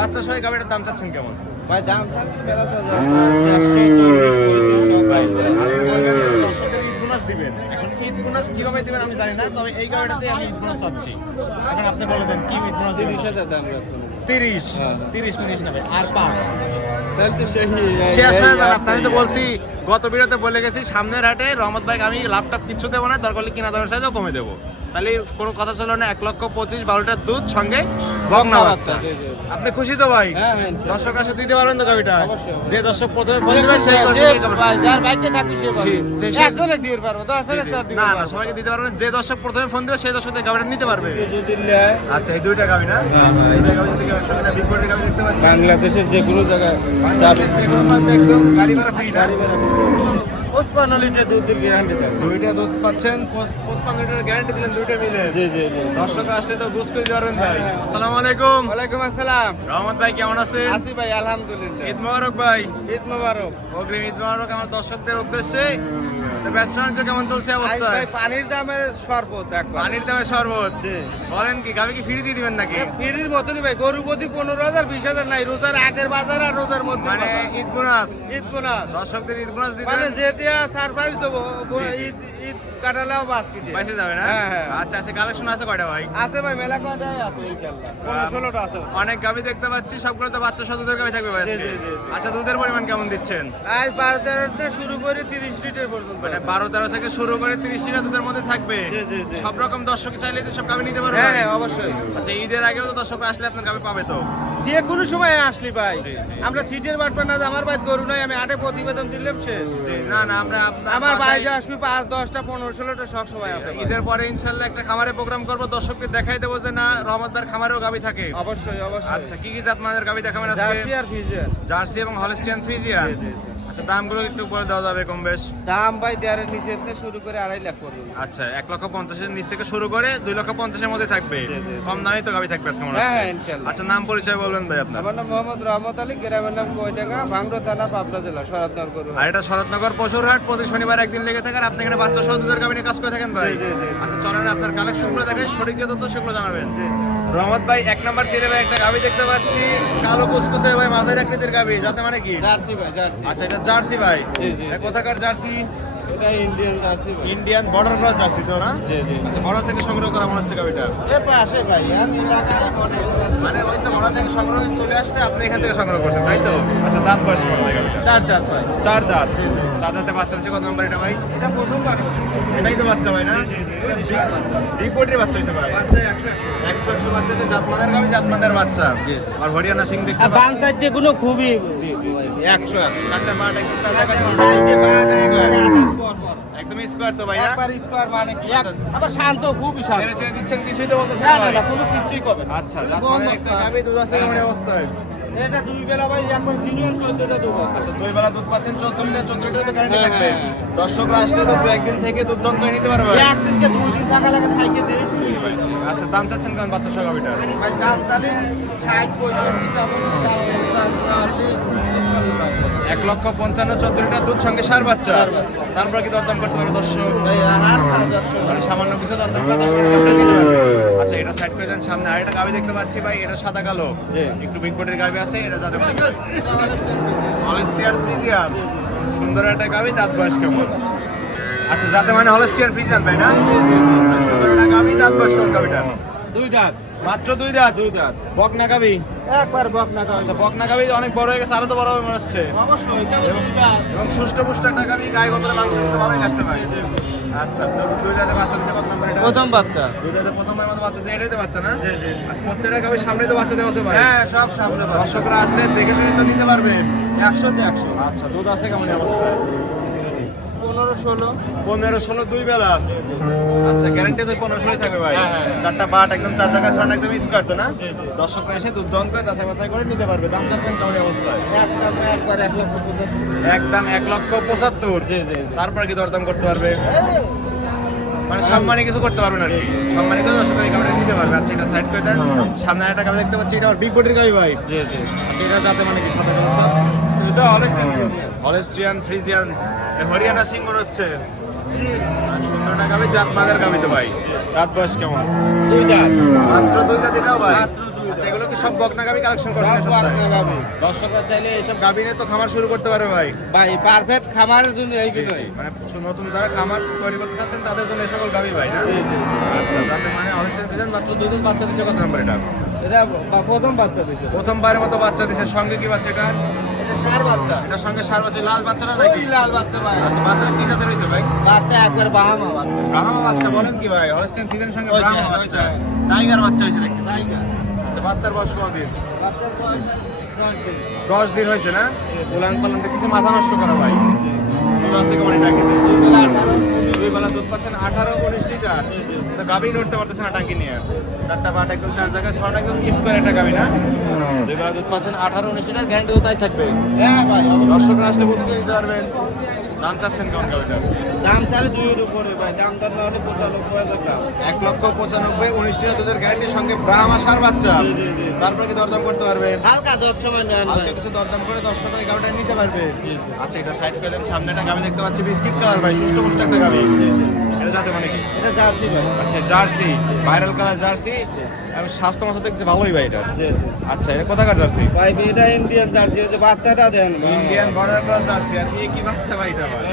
বাচ্চা সহ গাবিটার দাম চাচ্ছেন কেমন? ভাই দাম দর্শকদের ঈদ বোনাস দিবেন। এখন ঈদ বোনাস কিভাবে দিবেন আমি জানি না, তবে এই গাবিটাতে আমি ঈদ বোনাস চাচ্ছি। এখন আপনি বলে দেন কি ঈদ বোনাস দিবেন? 30,000 দাম রাখুন। 30 নেবে আর 5 তাহলে তো সেই শেষ হয়ে যান। আমি তো বলছি গত ভিডিওতে বলে গেছি সামনের হাটে রহমত ভাই আমি ল্যাপটপ কিছু দেবো না, দরকার হলে কিনা দামের সাইজও কমে দেবো। তাহলে কোনো কথা ছিল না। 1,25,000 লিটার দুধ সঙ্গে বকনা বাচ্চা। আপনি খুশি তো ভাই? দর্শক আসে দিতে পারবেন তো গাবিটা? যে দর্শক প্রথমে ফোন দিবে সেই যার বাইকে থাকবে সে একজনে দিতে পারবো, 10,000 তার দিতে না পারবো না সবাইকে দিতে পারবেন। যে দর্শক প্রথমে ফোন দিবে সেই দর্শক গাবিটা নিতে পারবে। আচ্ছা এই দুইটা গাবি না? এই দুইটা গাবি যদি কেউ একসঙ্গে না বিক্রি গাবি দেখতে পাচ্ছি বাংলাদেশের যে কোনো জায়গায় একদম গাড়ি ভাড়া ফ্রি। 55 লিটার দুধের গ্যারান্টি থাকে। দুইটা দুধ পাচ্ছেন 55 লিটার গ্যারান্টি দিলেন দুইটা মিলে। জি জি জি। দর্শকরা আসলে তো বুঝ করে পারবেন ভাই। আসসালামু আলাইকুম। ওয়ালাইকুম আসসালাম। রহমত ভাই কেমন আছেন? আছি ভাই আলহামদুলিল্লাহ। ঈদ মোবারক ভাই। ঈদ মোবারক। অগ্রিম ঈদ মোবারক আমার দর্শকদের উদ্দেশ্যে। তো ব্যবসা বাণিজ্য কেমন চলছে অবস্থা? ভাই পানির দামের শরবত একবার। পানির দামে শরবত। জি। বলেন কি গাবি কি ফ্রি দিয়ে দিবেন নাকি? ফ্রির মতনই ভাই, গরু প্রতি 15,000 20,000 নাই, রোজার আগের বাজার আর রোজার মধ্যে মানে বাজার। ঈদ বোনাস। ঈদ বোনাস দর্শকদের ঈদ বোনাস দিবেন। মানে যেটা সারপ্রাইজ দেবো ঈদ ঈদ কাটালেও বাস পিঠে পয়সা যাবে না? হ্যাঁ, হ্যাঁ। আচ্ছা আচ্ছা কালেকশন আছে কয়টা ভাই? আছে ভাই, মেলা কয়টাই আছে ইনশাআল্লাহ। 15-16টা আছে। অনেক গাবি দেখতে পাচ্ছি, সবগুলোতে বাচ্চা সহ দুধের গাবি থাকবে ভাই আজকে। জি, জি, জি। আচ্ছা দুধের পরিমাণ কেমন দিচ্ছেন? আজ 12-13 থেকে শুরু করে 30 লিটার পর্যন্ত। মানে 12-13 থেকে শুরু করে 30 লিটার দুধের মধ্যে থাকবে। জি, জি, জি। সব রকম দর্শক চাইলে তো সব গাবি নিতে পারবে। হ্যাঁ হ্যাঁ অবশ্যই। আচ্ছা ঈদের আগেও তো দর্শকরা আসলে আপনার গাবি পাবে তো? যে কোনো সময় আসলি ভাই, জি, জি। আমরা সিটের বাটপা না, আমার ভাই গরু নাই, আমি আটে প্রতিবেদন দিলাম শেষ। জি না না আমরা আমার ভাই যে আসবি 5-10টা 15-16টা সব সময় আছে ভাই। ঈদের পরে ইনশাআল্লাহ একটা খামারে প্রোগ্রাম করব, দর্শকদের দেখাই দেবো যে না রহমত ভাইয়ের খামারেও গাবি থাকে। অবশ্যই অবশ্যই। আচ্ছা কি কি জাত মানের গাবি দেখাবেন আজকে? জার্সি আর ফ্রিজিয়ান। জার্সি এবং হলস্টিয়ান ফ্রিজিয়ান। জি, জি, জি। আচ্ছা দামগুলো একটু বলে দেওয়া যাবে কম বেশ? দাম ভাই 1.5 নিচে থেকে শুরু করে 2.5 লাখ পর্যন্ত। আচ্ছা 1,50,000 নিচ থেকে শুরু করে 2,50,000 মধ্যে থাকবে। জি, জি। কম দামে তো গাবি থাকবে আজকে মনে হ্যাঁ হচ্ছে। হ্যাঁ ইনশাআল্লাহ। আচ্ছা নাম পরিচয় বলবেন ভাই আপনার? আমার নাম মোহাম্মদ রহমত আলী, গ্রামের নাম কয়টাকা, ভাঙ্গড়া থানা, পাবনা জেলা, শরৎনগর গরু। আর এটা শরৎনগর পশুরহাট, প্রতি শনিবার একদিন লেগে থাকে। আর আপনি এখানে বাচ্চা সহ দুধের গাবি নিয়ে কাজ করে থাকেন ভাই? জি, জি, জি। আচ্ছা চলেন আপনার কালেকশনগুলো দেখাই, সঠিক যে তথ্য সেগুলো জানাবেন। জি, জি। রহমত ভাই 1 নাম্বার সিরে ভাই একটা গাবি দেখতে পাচ্ছি, কালো কুসকুসে ভাই মাঝারি আকৃতির গাবি, যাতে মানে কি? জার্সি ভাই, জার্সি। আচ্ছা এটা জার্সি ভাই। জি, জি। এটা কোথাকার জার্সি? এটা ইন্ডিয়ান জার্সি ভাই। ইন্ডিয়ান বর্ডার ক্রস জার্সি তো না? জি, জি। আচ্ছা বর্ডার থেকে সংগ্রহ করা মনে হচ্ছে গাবিটা। এ পাশে ভাই, আর এলাকায় border cross। মানে ওই তো বর্ডার থেকে সংগ্রহ হয়ে চলে আসছে, আপনি এখান থেকে সংগ্রহ করছেন তাই তো? আচ্ছা দাঁত বয়স কেমন ভাই গাবিটা? 4 দাঁত ভাই। 4 দাঁত। 4 দাঁতে বাচ্চা দিচ্ছে, কত নাম্বার এটা ভাই? এটা প্রথমবার। এটাই তো বাচ্চা ভাই না? রিপোর্টের বাচ্চা হইছে ভাই। বাচ্চা 100 100 বাচ্চা হচ্ছে, জাতমানের গাবি, জাতমানের বাচ্চা। জি। আর হরিয়ানা সিং দেখতে আর বাম সাইডে গুলো খুবই জি, জি। 100 চারটা পার্ট একদম চার জায়গায় একদম স্কোয়ার তো ভাই না? একবার স্কয়ার মানে কি আবার শান্ত, খুবই শান্ত। মেরে চেনে দিচ্ছেন কিছুই তো বলতেছেন না না না ভাই? না, কোনো কিছুই করবে না। আচ্ছা জাতমানের একটা গাবি, দুধ আছে কেমন অবস্থায়? এটা দুই বেলা ভাই, এখন জিনিয়ন 14টা দুধ আছে। আচ্ছা দুই বেলা দুধ পাচ্ছেন 14 লিটার, 14 লিটার তো গ্যারান্টি হ্যাঁ, থাকবে। হ্যাঁ, দর্শকরা আসলে তো একদিন থেকে দুধ দন করে নিতে পারবে। একদিনকে 2 দিন থাকা লাগে, থাইকে দিয়ে আচ্ছা দাম চাচ্ছেন কেমন বাচ্চা সহ গাবিটা? ভাই দাম তাহলে 60-65 তেমন দাম। 1,55,000 14 লিটার দুধ সঙ্গে সার বাচ্চা। ষাঁড় বাচ্চা। তারপর কি দরদাম করতে পারবে দর্শক? ভাই আর দাম যাচ্ছে না। মানে সামান্য কিছু দরদাম করে দর্শক গাবিটা নিতে পারবে। আচ্ছা এটা সাইড করে দেন, সামনে আরেকটা গাবি দেখতে পাচ্ছি ভাই, এটা সাদা কালো। জি। একটু বিগ বডির গাবি আছে, এটা যাতে হলস্টিয়ান ফ্রিজিয়ান। সুন্দর একটা গাবি, দাঁত বয়স কেমন? আচ্ছা যাতে মানে হলস্টিয়ান ফ্রিজিয়ান ভাই না? সুন্দর একটা গাবি, দাঁত বয়স কেমন গাবিটার? 2 দাঁত। মাত্র 2 দাঁত। 2 দাঁত। বকনা গাবি। একবার বকনা দাও। আচ্ছা বকনা গাবি অনেক বড় হয়ে গেছে, আরো তো বড় হবে মনে হচ্ছে। অবশ্যই এটা 2 দাঁত। এবং সুষ্ঠ পুষ্ট একটা গাবি, গায়ে গতরে মাংস কিন্তু ভালোই লাগছে ভাই। আচ্ছা 2 দাঁতে বাচ্চা দিচ্ছে, কত নম্বর এটা? প্রথম বাচ্চা। 2 দাঁতে প্রথমবার মতো বাচ্চা দিচ্ছে, এটাই তো বাচ্চা না? জি জি। আচ্ছা প্রত্যেকটা গাবি সামনে তো বাচ্চা দেওয়া আছে ভাই। হ্যাঁ সব সামনে বাচ্চা। দর্শকরা আসলে দেখে শুনে তো নিতে পারবে। 100 তে 100। আচ্ছা দুধ আছে কেমন এই অবস্থায়? 15-16। 15-16 দুই বেলা। আচ্ছা গ্যারান্টি তো 15-16 থাকবে ভাই। হ্যাঁ, হ্যাঁ। চারটা পাট একদম চার জায়গায় সরান, একদম স্কোয়ার তো না? জি, জি। দর্শকরা এসে দুধ দহন করে যাচাই বাছাই করে নিতে পারবে। দাম চাচ্ছেন কেমন এই অবস্থায়? একদম একবার 1 লক্ষ 75। একদম 1,75,000। জি জি। তারপর কি দরদাম করতে পারবে? মানে সম্মানী কিছু করতে পারবেন আর কি। সম্মানী করে দর্শকরা এই গাবিটা নিতে পারবে। আচ্ছা এটা সাইড করে দেন, সামনে একটা গাবি দেখতে পাচ্ছি, এটা আবার বিগ বডির গাবি ভাই। জি জি। আচ্ছা এটা যাতে মানে কি সাদা কালো সব? এটা Holstein. Holstein Friesian, Haryana Singh মনে হচ্ছে। আর সুন্দর একটা গাবি, জাতমানের গাবি তো ভাই। দাঁত বয়স কেমন? 2 দাঁত। মাত্র 2 দাঁত এটাও ভাই। মাত্র 2 আচ্ছা এগুলো কি সব বকনা গাবি কালেকশন করছেন এই সব সপ্তাহে? বকনা গাভী। দর্শকরা চাইলে এইসব গাবি নিয়ে তো খামার শুরু করতে পারবে ভাই। ভাই পারফেক্ট খামারের জন্য জি, এইগুলো। জি। মানে নতুন যারা খামার তৈরি করতে চাচ্ছেন তাদের জন্য এই সকল গাবি ভাই না? আচ্ছা, যাতে মানে হলিস্টিয়ান ফ্রিজিয়ান মাত্র 2 দিন বাচ্চা দিচ্ছে, কত নাম্বার এটা? এটা প্রথম বাচ্চা দিছে। প্রথমবারের মতো বাচ্চা দিচ্ছে, সঙ্গে কি বাচ্চা এটা? এটা সার বাচ্চা। এটার সঙ্গে সার বাচ্চা, লাল বাচ্চাটা নাকি? ওই লাল বাচ্চা ভাই। আচ্ছা, বাচ্চাটা কি জাতের হয়েছে ভাই? বাচ্চা একবার বাহামা বাচ্চা। ব্রাহ্মা বাচ্চা বলেন কি ভাই? হলিস্টিয়ান ফ্রিজিয়ানের সঙ্গে ওই যে, ব্রাহ্মা ওই বাচ্চা, যে। টাইগার বাচ্চা হয়েছে নাকি? টাইগার। আচ্ছা, বাচ্চার বয়স কতদিন? বাচ্চার বয়স 10 দিন। 10 দিন হয়েছে না? উলান পালান দেখতেছি মাথা নষ্ট করা ভাই। দুধ আছে কেমন এটা খেতে? দুবেলা 18 দুই বেলা দুধ পাচ্ছেন 18-19 লিটার। তো গাভী নড়তে পারতেছে না টাকি নিয়ে। চারটা বাট একদম চার জায়গায়, ছটা একদম স্কোয়ার একটা গাভী না? দুই বেলা দুধ পাচ্ছেন 18-19 লিটার, গ্যারান্টি তো তাই থাকবে। হ্যাঁ ভাই। দর্শকরা আসলে বুঝতে দিতে পারবেন। দাম চাচ্ছেন কেমন গাভীটা? দাম চালে 2 এর উপরে ভাই। দাম দর না হলে 95,000 টাকা। 1,95,000, 19 লিটার দুধের গ্যারান্টির সঙ্গে ব্রাহ্মা সার বাচ্চা। জি, জি, জি। তারপরে কি দরদাম করতে পারবে? হালকা দর সময় নেন ভাই। হালকা কিছু দরদাম করে দর্শকরা এই গাভীটা নিতে পারবে। জি, জি। আচ্ছা, এটা সাইড করে দেন। সামনে একটা গাভী দেখতে পাচ্ছি, বিস্কিট কালার ভাই, সুষ্ঠ পুষ্ট একটা গাভী। এটা যাতে মানে কি? এটা জার্সি ভাই। আচ্ছা, জার্সি, ভাইরাল কালার জার্সি। আমি স্বাস্থ্য মাসা দেখছি ভালোই ভাই এটা। জি, জি। আচ্ছা, এটা কোথাকার জার্সি? ভাই এটা ইন্ডিয়ান জার্সি। এই যে বাচ্চাটা দেন ভাই। Indian border cross jersey. আর এই কি বাচ্চা ভাই এটা ভাই?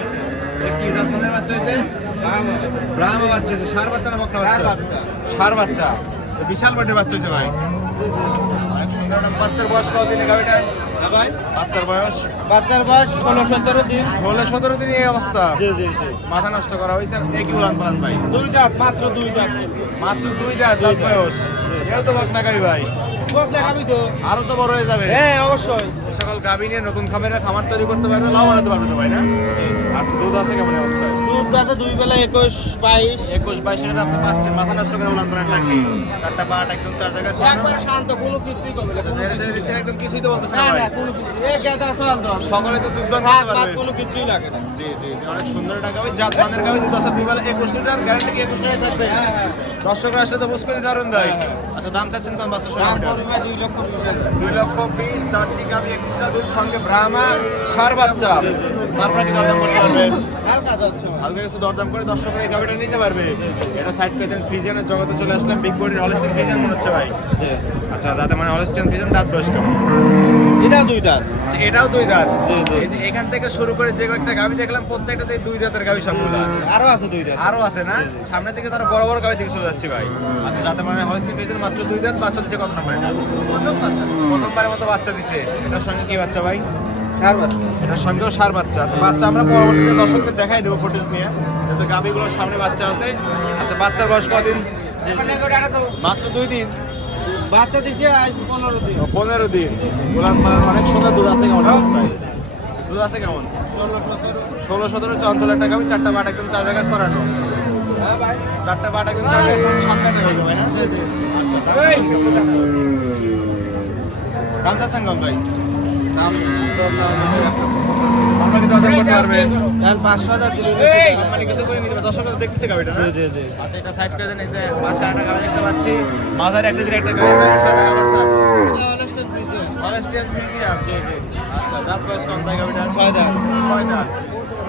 এটা কি জাতমানের বাচ্চা হয়েছে? বাহামা। ব্রাহ্মা বাচ্চা হয়েছে, সার বাচ্চা না বকনা সার বাচ্চা? বাচ্চা। সার বাচ্চা। তো বিশাল বডির বাচ্চা হয়েছে ভাই। অনেক সুন্দর একটা বাচ্চার বয়স কতদিন এই গাভীটা? হ্যাঁ ভাই। বাচ্চার বয়স বাচ্চার বয়স 16-17 দিন। 16-17 দিন এই অবস্থা। জি জি জি। মাথা নষ্ট করা হয়েছে। আর এই কি উলান পালান ভাই? 2 দাঁত, মাত্র 2 দাঁত। মাত্র 2 দাঁত বয়স। এও তো বকনা গাভী ভাই, সব দেখাবি তো। আরো তো বড় হয়ে যাবে। হ্যাঁ অবশ্যই। এই সকল গাভী নিয়ে নতুন খামারে খামার তৈরি করতে পারবে, লাভ আনতে পারবে তো ভাই না? আচ্ছা, দুধ আছে কেমন এই অবস্থায়? দুধ দাঁতে 2 বেলা 21-22। 21-22 লিটার আপনি পাচ্ছেন, মাথা নষ্ট করে উলান পালান লাগবে। চারটা বাট একদম চার জায়গায় শোয়ানো। একবার শান্ত, কোনো কিছুই করবে না। আচ্ছা, নেড়ে চেড়ে দিচ্ছেন, একদম কিছুই তো বলতেছে না না ভাই। না কোনো কিছু। এই গেদা শান্ত। সকলে তো দুধ দান ভাত করতে ভাত পারবে। কোনো কিছুই লাগে না। জি জি জি, অনেক সুন্দর একটা গাভী, জাত মানের গাভী। দুধ আছে 2 বেলা 21 লিটার, গ্যারান্টি কি 21 লিটার থাকবে? হ্যাঁ হ্যাঁ। দর্শকরা আসলে তো বুঝ করে দিতে পারবেন ভাই। হ্যাঁ, আচ্ছা, দাম চাচ্ছেন কেমন বাচ্চা দাম সহ? পড়বে 2,20,000। 2,20,000, জার্সি গাভী 21 লিটার দুধ, সঙ্গে ব্রাহ্মা সার বাচ্চা। তারপরে কি দরদাম করতে পারবে? হালকা যাচ্ছে। হালকা কিছু দরদাম করে দর্শকরা এই গাভীটা নিতে পারবে। এটা সাইড করে দেন। ফ্রিজিয়ানের জগতে চলে আসলাম, বিগ বডির হলিস্টিয়ান ফ্রিজিয়ান মনে হচ্ছে ভাই। আচ্ছা, দাদা মানে হলিস্টিয়ান ফ্রিজিয়ান দাঁত বয়স কেমন? এটা 2 দাঁত। আচ্ছা, এটাও 2 দাঁত। জি, জি। এই যে এখান থেকে শুরু করে যে কয়েকটা গাভী দেখলাম, প্রত্যেকটাতেই 2 দাঁতের গাভী সবগুলা। আরো আছে 2 দাঁত। আরো আছে না? সামনে থেকে তারা বড় বড় গাভী দিকে চলে যাচ্ছে ভাই। আচ্ছা, যাতে মানে হলিস্টিয়ান ফ্রিজিয়ান মাত্র 2 দাঁত, বাচ্চা দিছে কত নম্বর এটা? প্রথম বাচ্চা। প্রথমবারের মতো বাচ্চা দিছে। এটার সঙ্গে কি বাচ্চা ভাই? সার বাচ্চা। এটার সঙ্গেও সার বাচ্চা। আচ্ছা, বাচ্চা আমরা পরবর্তীতে দর্শকদের দেখাই দেবো ফুটেজ নিয়ে, যাতে গাভীগুলোর সামনে বাচ্চা আছে। আচ্ছা, বাচ্চার বয়স কদিন? মাত্র 2 দিন। বাচ্চা দিছে আজ 15 দিন। 15 দিন। গোলাম পালান অনেক সুন্দর। দুধ আছে কেমন অবস্থায়? দুধ আছে কেমন? 16-17। 16-17 চঞ্চল একটা গাভী, চারটা বাট একদম চার জায়গায় ছড়ানো। হ্যাঁ ভাই। চারটা বাট একদম চার জায়গায় ছড়ানো, 7-8 হয়ে যাবে না? আচ্ছা, দাম চাচ্ছেন কেমন ভাই? দাম আমরা কি দরদাম করতে পারবে? দাম 5,000 দিলে। মানে কিছু করে নিতে হবে। দর্শকরা দেখতেছে গাভীটা না? জি জি। আচ্ছা, এটা সাইড করে দেন। এই যে পাশে একটা গাভী দেখতে পাচ্ছি, মাঝারি একটা দিলে একটা গাভী, সাদা কালার স্যার। এটা হলস্টাইন ফ্রিজিয়ান। Holstein Friesian. আচ্ছা, দাঁত বয়স কম তাই গাভীটা? 6 দাঁত। 6 দাঁত।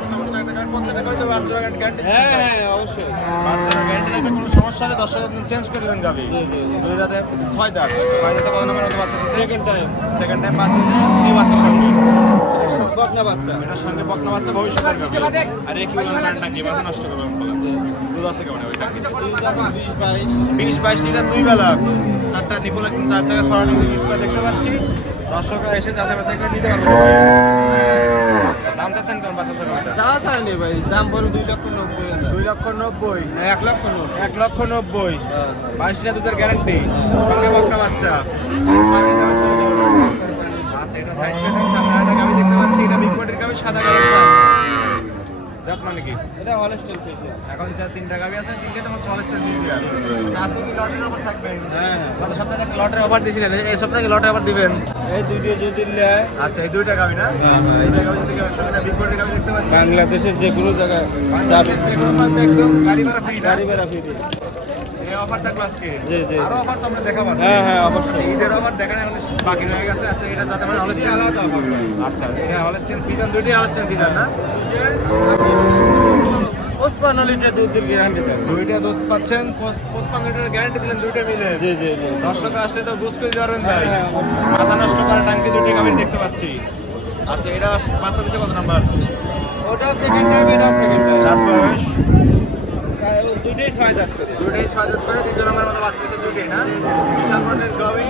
সুষ্ঠু একটা গাভী, প্রত্যেকটা গাভীতে 12 জোড়া গ্যারান্টি দিচ্ছেন হ্যাঁ ভাই। হ্যাঁ অবশ্যই। 12 জোড়া গ্যারান্টি থাকবে, কোনো সমস্যা হলে দর্শক চেঞ্জ করে দেবেন গাভী। জি জি। 2 দাঁতে 6 দাঁত। 6 দাঁতে কত নম্বর মতো বাচ্চা দিচ্ছে? Second time. সেকেন্ড টাইম বাচ্চা দিচ্ছে। কি বাচ্চা সঙ্গে? এটা সব বকনা বাচ্চা। এটার সঙ্গে বকনা বাচ্চা, ভবিষ্যতের গাভী। আর এই কি বলেন ব্র্যান্ডটা কি? মাথা নষ্ট করবে বলা। দুধ আছে কেমন ওইটা? 2 দাঁত 20-22। 20-22 লিটার 2 বেলা। চারটা নিপল একদম চার জায়গায় সরানো ডিসপ্লে দেখতে পাচ্ছি। দর্শকরা এসে যাচাই বাছাই করে নিতে পারবে তো ভাই। আচ্ছা, দাম চাচ্ছেন কেমন বাচ্চা সঙ্গে ওইটা? চাওয়া চাই নেই ভাই। দাম পড়বে 2,90,000। 2,90,000। 1,90,000। 1,90,000। হ্যাঁ। 22 লিটার দুধের গ্যারান্টি, সঙ্গে বকনা বাচ্চা। পানির দামে চলে যাবে ভাই। আচ্ছা, এটা সাইড করে দেন। সামনে একটা গাভী দেখতে পাচ্ছি, এটা বিগ বডির গাভী, সাদা কালার সার। জাত মানে কি? এটা হলস্টাইন ফ্রিজিয়ান। এখন 3টা গাভী আছে, 3টে তোমার 40 টা দিয়ে দিবেন। আজকে কি লটের অফার থাকবে? হ্যাঁ হ্যাঁ। গত সপ্তাহে একটা লটের অফার দিয়েছিলেন, এই সপ্তাহে কি লটের অফার দিবেন? এই দুটো যদি নেয় আচ্ছা, এই 2টা গাভী না? হ্যাঁ, হ্যাঁ। এই 2টা গাভী যদি কেউ একসঙ্গে নেয়, বিগ বডির গাভী দেখতে পাচ্ছি। বাংলাদেশের যে কোনো জায়গায় বাংলাদেশের যে কোনো প্রান্তে একদম গাড়ি ভাড়া ফ্রি না? গাড়ি ভাড়া ফ্রি। এই অফার থাকলো আজকে। জি, জি। আরো অফার তো আমরা দেখাবো আজকে। হ্যাঁ হ্যাঁ অবশ্যই। ঈদের অফার দেখানো এখন বাকি রয়ে গেছে। আচ্ছা, এটা যাতে মানে হলিস্টিয়ান আলাদা হবে। আচ্ছা, এটা হলিস্টিয়ান ফ্রিজিয়ান, দুইটাই হলিস্টিয়ান ফ্রিজিয়ান না? ও 55 লিটার দুধের গ্যারান্টি দেন। দুইটা দুধ পাচ্ছেন 55 লিটার গ্যারান্টি দিলেন দুইটা মিলে। জি জি জি। দর্শকরা আসলে তো বুঝ করে দিতে পারবেন ভাই। হ্যাঁ, অবশ্যই। মাথা নষ্ট করা টাঙ্কি দুইটা গাভীর দেখতে পাচ্ছি। আচ্ছা এটা বাচ্চা দিচ্ছে কত নাম্বার? ওটা সেকেন্ড টাইম, এটা সেকেন্ড টাইম। রাত বয়স দুইটাই 6 দাঁত করে। দুইটাই 6 দাঁত করে, দ্বিতীয় নম্বর মতো বাচ্চা আছে দুইটাই না? বিশাল বর্ণের গাভী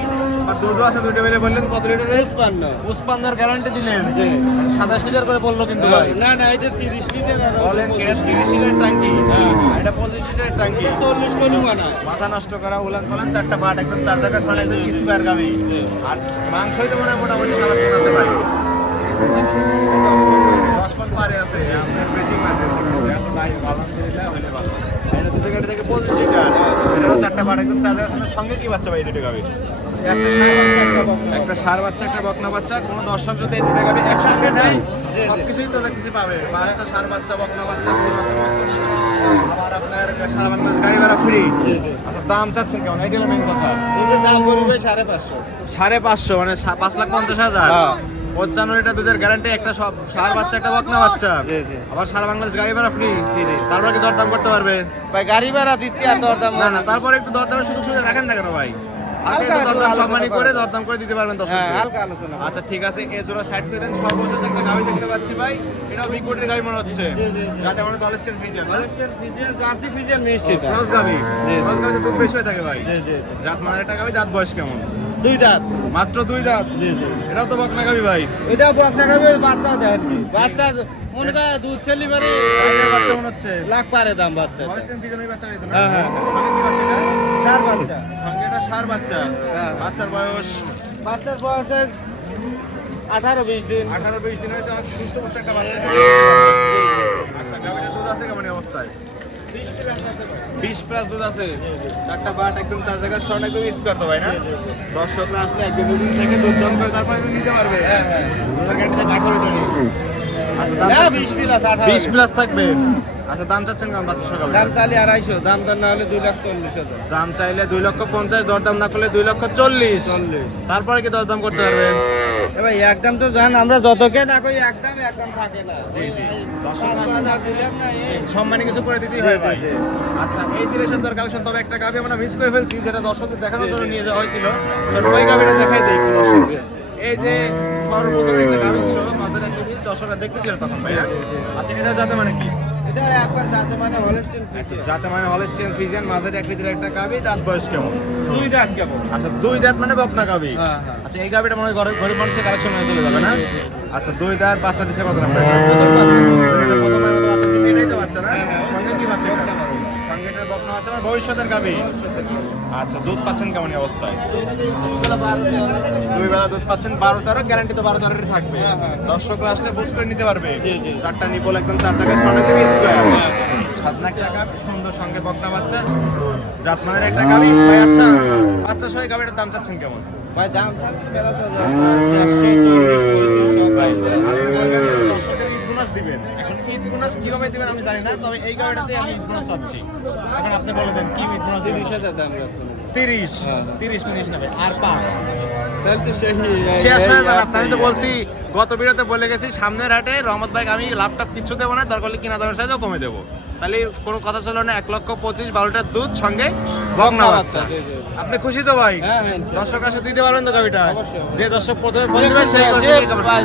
আর দুধও আছে দুইটা মিলে। বললেন কত লিটারের? 55। 55 গ্যারান্টি দিলেন। জি। 27 লিটার করে বললো কিন্তু ভাই। না না, এটা 30 লিটার আর বলেন এটা 30 লিটার টাঙ্কি, হ্যাঁ, হ্যাঁ। এটা 25 লিটারের টাঙ্কি। 40 কলু বানায়। মাথা নষ্ট করা উলান পালান চারটা বাট একদম 4 জায়গায় ছড়ানো একদম স্কোয়ার গাভী। আর মাংসই তো মনে হয় মোটামুটি সারা দিন আছে ভাই। 10 পন পারে আছে, আপনার বেশি মাঝে আচ্ছা তাই ভালো দিলে হইলে ভালো। এটা দুটো গাড়ি থেকে 25 লিটার, এটারও চারটা বাট একদম 4 জায়গায় ছড়ানো। সঙ্গে কি বাচ্চা ভাই এই দুটো গাভী? একটা ষাঁড় বাচ্চা একটা বকনা বাচ্চা। কোনো দর্শক যদি এই দুটো গাভী একসঙ্গে নেয় সবকিছুই তো কিছু পাবে। বাচ্চা ষাঁড় বাচ্চা বকনা বাচ্চা দুধ আছে মস্ত। আবার আপনার সারা বাংলাদেশ গাড়ি ভাড়া ফ্রি। আচ্ছা দাম চাচ্ছেন কেমন? এইটা মেন কথা। এটার দাম করবে 550। 550 মানে 5,50,000। হ্যাঁ। 55 লিটার দুধের গ্যারান্টি, একটা সব ষাঁড় বাচ্চা একটা বকনা বাচ্চা। জি, জি। আবার সারা বাংলাদেশ গাড়ি ভাড়া ফ্রি। তারপরে কি দরদাম করতে পারবে? ভাই গাড়ি ভাড়া দিচ্ছি আর দরদাম না না, তারপরে একটু দরদামের সুযোগ সুবিধা রাখেন না কেন ভাই? আগে হালকা একটু একটু দরদাম আলোচনা সম্মানী করে করেন। দরদাম করে দিতে পারবেন দর্শক। হ্যাঁ, হালকা আলোচনা। আচ্ছা ঠিক আছে, এ জোড়া সাইড করে দেন। সর্বশেষ একটা গাভী দেখতে পাচ্ছি ভাই, এটাও বিগ কোটের গাভী মনে হচ্ছে। জি, জি, জি। যাতে আমরা হলস্টেইন ফ্রিজিয়ান না? Holstein Friesian, jersey Friesian mixed এটা। ক্রস গাভী। জি, জি। ক্রস গাভীতে দুধ বেশি হয়ে থাকে ভাই। জি জি। জাত মানের একটা গাভী, দাঁত বয়স কেমন? 2 দাঁত। মাত্র 2 দাঁত। জি জি। এটাও তো বকনা গাভী ভাই। এটা বকনা গাবে বাচ্চা দেন কি? বাচ্চা মনে করে দুধ ছেলি বারে আগের বাচ্চা মনে হচ্ছে। লাখ পারে দাম বাচ্চা। হলস্টেইন ফ্রিজিয়ান ওই বাচ্চাটা দিত না? হ্যাঁ, হ্যাঁ, হ্যাঁ। সঙ্গে কি বাচ্চা এটা? সার বাচ্চা। সঙ্গে এটা ষাঁড় বাচ্চা। হ্যাঁ। বাচ্চার বয়স বাচ্চার বয়স 18-20 দিন। 18-20 দিন হয়েছে। অনেক সুস্থ পুষ্ট একটা বাচ্চা। আচ্ছা গাভীটার দুধ আছে কেমন এই অবস্থায়? 20 প্লাস আছে ভাই। 20 প্লাস দুধ আছে। চারটা বাট একদম 4 জায়গায় ছড়ানো একদম স্কোয়ার তো ভাই না? দর্শকরা আসলে একদিন দুদিন থেকে দুধ দাম করে তারপরে দুধ নিতে পারবে। হ্যাঁ, হ্যাঁ। দুধের গ্যারান্টি থাকে 18 লিটার। আচ্ছা দাম না, চাচ্ছেন? 20 প্লাস 18। 20 প্লাস থাকবে। আচ্ছা দাম চাচ্ছেন কেমন বাচ্চা সকালে? দাম চাইলে 250, দাম দর না হলে 2,40,000। দাম চাইলে 2,50,000, দরদাম না করলে 2,40,000। 40। তারপরে কি দরদাম করতে পারবেন? ভাই একদম তো জান, আমরা যতকে না কই একদম থাকে না। জি, জি। 5,000 দিলাম না এই। সম্মানী কিছু করে দিতেই হয় ভাই। আচ্ছা এই ছিল সন্ধ্যার কালেকশন। তবে একটা গাভি আমরা মিস করে ফেলছি, যেটা দর্শকদের দেখানোর জন্য নিয়ে যাওয়া হয়েছিল। তো ওই গাভিটা দেখাই দেই একটু দর্শকদের। এই যে সর্বপ্রথম একটা গাভি ছিল মাঝের একটা দিন দর্শকরা দেখতেছিল তখন ভাই না? আচ্ছা এটা যাতে মানে কি? এটা একবার যাতে মানে হলস্টেইন আচ্ছা ফ্রিজিয়ান। যাতে মানে হলস্টেইন ফ্রিজিয়ান মাঝের আকৃতির একটা গাভি, দাঁত বয়স কেমন? 2 দাঁত কেবল। আচ্ছা 2 দাঁত মানে বকনা গাভি। হ্যাঁ, হ্যাঁ। আচ্ছা এই গাভিটা মনে হয় গরিব মানুষের কালেকশন হয়ে চলে যাবে না? আচ্ছা 2 দাঁত, বাচ্চা দিছে কত নাম্বার? প্রথমবার মতো বাচ্চা দিছে, এটাই তো বাচ্চা না? সঙ্গে কি বাচ্চা এটা? সঙ্গে এটার বকনা বাচ্চা মানে ভবিষ্যতের গাভি। আচ্ছা দুধ পাচ্ছেন কেমন এই অবস্থায়? 2 বেলা দুধ পাচ্ছেন 12-13, গ্যারান্টি তো 12-13 থাকবে। হ্যাঁ, হ্যাঁ। দর্শকরা আসলে বুঝ করে নিতে পারবে। জি, জি। চারটা নিপল একদম 4 জায়গায় ছড়ানো দেবে স্কয়ার। হ্যাঁ, 7 লাখ টাকা সুন্দর সঙ্গে বকনা বাচ্চা, জাতমানের একটা গাভি ভাই। আচ্ছা বাচ্চা সহ এই গাভিটার দাম চাচ্ছেন কেমন? ভাই দাম চাচ্ছি 13,000। ভাই আপনি বলবেন যে দর্শকদের ঈদ বোনাস দিবেন। এখন ঈদ বোনাস কিভাবে দিবেন আমি জানি না, তবে এই গাভিটাতে আমি ঈদ বোনাস চাচ্ছি। এখন আপনি বলে দেন কি ঈদ বোনাস দিবেন? 30,000 দাম রাখুন। 30 হ্যাঁ। 30 মিনিট নেবে আর 5 তাহলে তো সেই শেষ হয়ে যান। আমি তো বলছি গত ভিডিওতে বলে গেছি সামনের হাটে রহমত ভাই আমি ল্যাপটপ কিছু দেবো না, দরকার হলে কিনা দামের সাইজও কমে দেবো। তাহলে কোনো কথা ছিল না। 1,25,000 লিটার দুধ সঙ্গে বকনা বাচ্চা। জি, জি। আপনি খুশি তো ভাই? হ্যাঁ, হ্যাঁ, ইনশাআল্লাহ। দর্শক আসে দিতে পারবেন তো গাভিটা? অবশ্যই। যে দর্শক প্রথমে ফোন দিবে সেই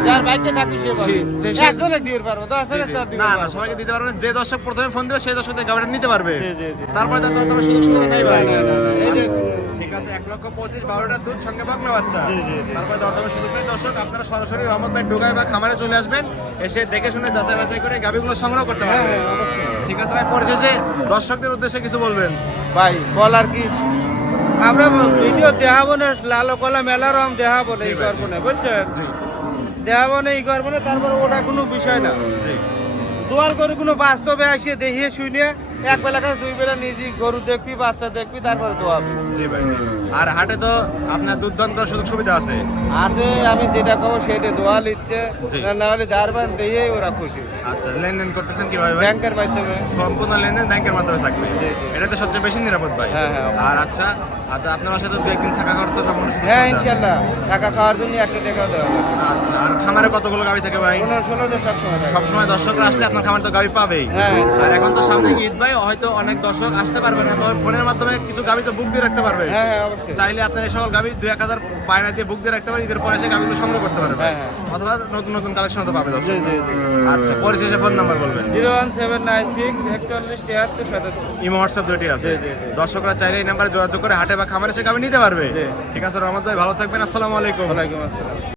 যার বাইকে থাকবে সে পাবে। সে- একজনে দিয়ে পারবো, 10,000 তার দিতে না না পারবো। সবাইকে দিতে পারবেন না। যে দর্শক প্রথমে ফোন দিবে সেই দর্শক গাভিটা নিতে পারবে। জি, জি, জি। তারপরে তার তোমার সুযোগ সুবিধা নেই ভাই। না, না, না, এই যে- আচ্ছা, ঠিক আছে 1,25,000 লিটার দুধ সঙ্গে বকনা বাচ্চা। জি, জি, জি। তারপরে দরদামের সুযোগ নেই। দর্শক আপনারা সরাসরি রহমত ভাই ঢোকায় বা খামারে চলে আসবেন, এসে দেখে শুনে যাচাই বাছাই করে গাভিগুলো সংগ্রহ করতে হ্যাঁ, পারবেন। হ্যাঁ, অবশ্যই। ঠিক আছে ভাই, পরিশেষে দর্শকদের উদ্দেশ্যে কিছু বলবেন? ভাই বলার কি, আমরা ভিডিও দেখাবো না, লালো কলা মেলার রকম দেখাবো না, জি ই ভাই, করবো না, বুঝছেন? জি দেখাবো না, ই করবো না, তারপরে ওটা কোনো বিষয় না। জি দোয়াল করে কোনো বাস্তবে আসিয়ে দেখিয়ে শুনে এক বেলা কাছে দুই বেলা নিজে গরু দেখবি বাচ্চা দেখবি তারপরে দোয়াবি। জি ভাই জি। আর হাটে তো আপনার দুধ দান করার সুযোগ সুবিধা আছে। আরে আমি যেটা কব সেটা দোয়া লিচ্ছে, জি। না হলে দারবান দিয়েই ওরা খুশি। আচ্ছা, লেনদেন করতেছেন কিভাবে ভাই? ব্যাংকের মাধ্যমে। সম্পূর্ণ লেনদেন ব্যাংকের মাধ্যমে থাকবে। জি, জি। এটা তো সবচেয়ে বেশি নিরাপদ ভাই। হ্যাঁ, হ্যাঁ, অবশ্যই। আর আচ্ছা, আপনার বাসায় তো দু একদিন থাকা করতে সম্পূর্ণ সুযোগ হ্যাঁ সুবিধা আছে। ইনশাল্লাহ, টাকা খাওয়ার জন্য 1 টাকাও দেওয়া হবে। আচ্ছা, আর খামারে কতগুলো গাভী থাকে ভাই? 15-16টা সবসময় থাকে। সবসময় দর্শকরা আসলে আপনার খামারে তো গাভী পাবেই। হ্যাঁ, আর এখন তো সামনে ঈদ ভাই, হয়তো অনেক দর্শক আসতে পারবে না, তবে ফোনের মাধ্যমে কিছু গাভী তো বুক দিয়ে রাখতে পারবে। হ্যাঁ হ্যাঁ অবশ্যই। চাইলে আপনার এই সকল গাভী 2-1000 বায়না দিয়ে বুক দিয়ে রাখতে পারেন, ঈদের পরে এসে গাভীগুলো সংগ্রহ করতে পারবে। হ্যাঁ, হ্যাঁ। অথবা নতুন নতুন কালেকশন তো পাবে জি দর্শক। জি জি। আচ্ছা, পরিশেষে ফোন নাম্বার বলবেন। 01796 41 73 77। ইমো হোয়াটসঅ্যাপ দুটি আছে। জি, জি, জি। দর্শকরা চাইলে এই নাম্বারে যোগাযোগ করে হাটে বা খামারে এসে গাভী নিতে পারবে। জি। ঠিক আছে রহমত ভাই, ভালো থাকবেন। আসসালামু আলাইকুম। ওয়ালাইকুম আসসালাম।